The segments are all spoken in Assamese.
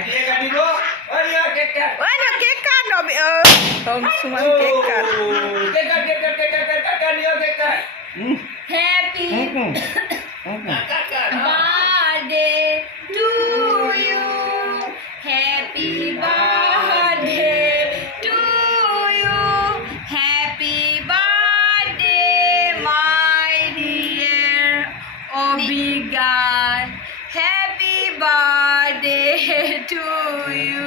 ভাইটিয়ে কাটিব অ কেক কাট ঐ ন কেক কাট নবি Suman cake cut cake cut cake cut cake cut cut নিও cake cut Happy cut cut birthday to you. Happy birthday to you. Happy birthday, my dear Obigan. Happy birthday to you.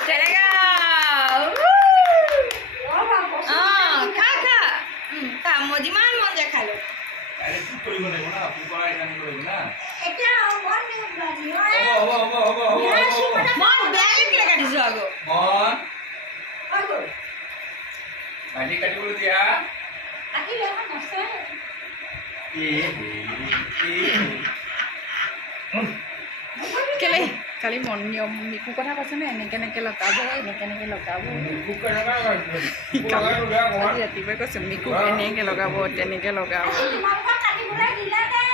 Terega. Kamu di mana mau kalau? আরে কি করিব না না পুরা এখানে করিব না এটা মন নেই বাড়ি হবো মন ব্যাগে কি লাগা দিছো আগো মন আগো ভাইটি কাটিবলৈ দিয়া আকি লেখা নষ্ট কেলে কালি মন নিয়ম মিকু কথা কৈছেনে এনেকে লগাব এনেকে লগাব আজি ৰাতিপুৱাই কৈছে মিকুক এনেকে লগাব তেনেকে লগাব তোমালোকক কাটিবলৈ দিলে দে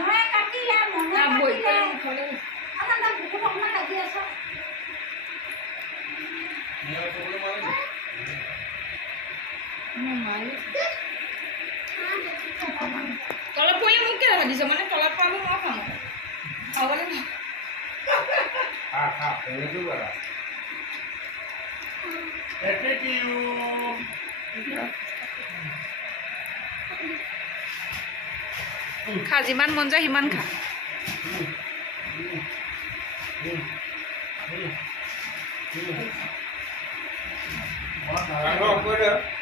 মই কাটিলে মনে কাটিলে আমাৰ তাত বহুত অকমান লাগি আছে তলত পৰিলে মোক কেলে দিছ মানে তলত পালে মই খাম খাবলৈ না সেইটো কৰা খা যিমান মন যায় সিমান খা মই নালাগে